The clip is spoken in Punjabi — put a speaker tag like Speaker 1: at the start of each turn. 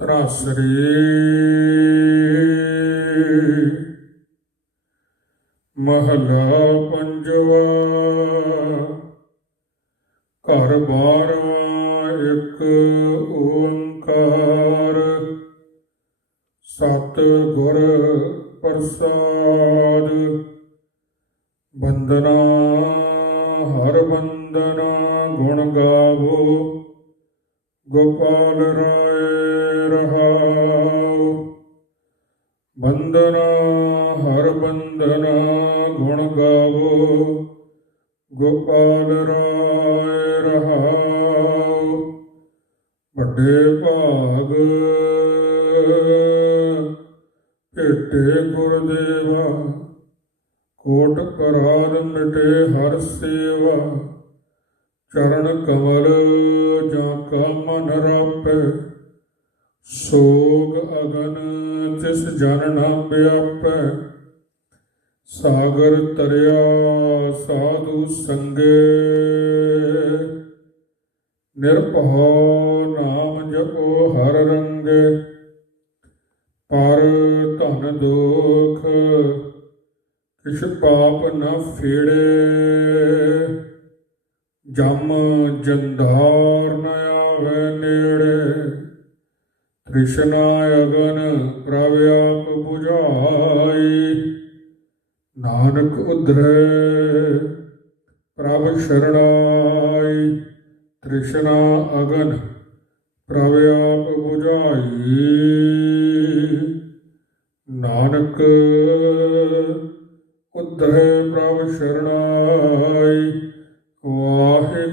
Speaker 1: ਤਰਾਸਰੀ। ਮਹਲਾ ਪੰਜਵਾ। ਘਰ ਬਾਰਵਾਂ ਇੱਕ ਓੰਕਾਰ। ਸਤ ਗੁਰ ਪ੍ਰਸਾਦ। ਬੰਦਨਾ ਹਰ ਬੰਦਨਾ ਗੁਣ ਗਾਵੋ। ਗੋਪਾਲ ਰਾਏ ਰਹਾਉ ਬੰਦਨਾ ਹਰ ਬੰਦਨਾ ਗੁਣ ਗਾਵੋ ਗੋਪਾਲ ਰਾਏ ਰਹਾਉ ਵੱਡੇ ਭਾਗ ਭੇਟੇ ਗੁਰਦੇਵਾ ਕੋਟ ਕਰਾਦ ਮਿਟੇ ਹਰ ਸੇਵਾ ਚਰਨ ਕਮਲ ਜਾਂ ਕਾ ਮਨ ਰਾਪੈ, ਸੋਗ ਅਗਨ ਤਿਸ ਜਨ ਨਾ ਵਿਆਪੈ। ਸਾਗਰ ਤਰਿਆ ਸਾਧੂ ਸੰਗੇ, ਨਿਰਭਉ ਨਾਮ ਜਪੋ ਹਰ ਰੰਗੇ। ਪਰ ਧਨ ਦੁਖ ਕਿਛ ਪਾਪ ਨਾ ਫੇੜੇ ਜਮ ਜੰਧਾਰ ਨ ਆਵੇ ਨੇੜੇ, ਤ੍ਰਿਸ਼ਨਾ ਅਗਨ ਪ੍ਰਭ ਆਪ 부ਝਾਈ। ਨਾਨਕ ਉਧਰੇ, ਪ੍ਰਭ ਸ਼ਰਣਾਈ। ਤ੍ਰਿਸ਼ਨਾ ਅਗਨ ਪ੍ਰਭ ਆਪ 부ਝਾਈ। ਨਾਨਕ ਉਧਰੇ ਪ੍ਰਭ ਸ਼ਰਣਾਈ।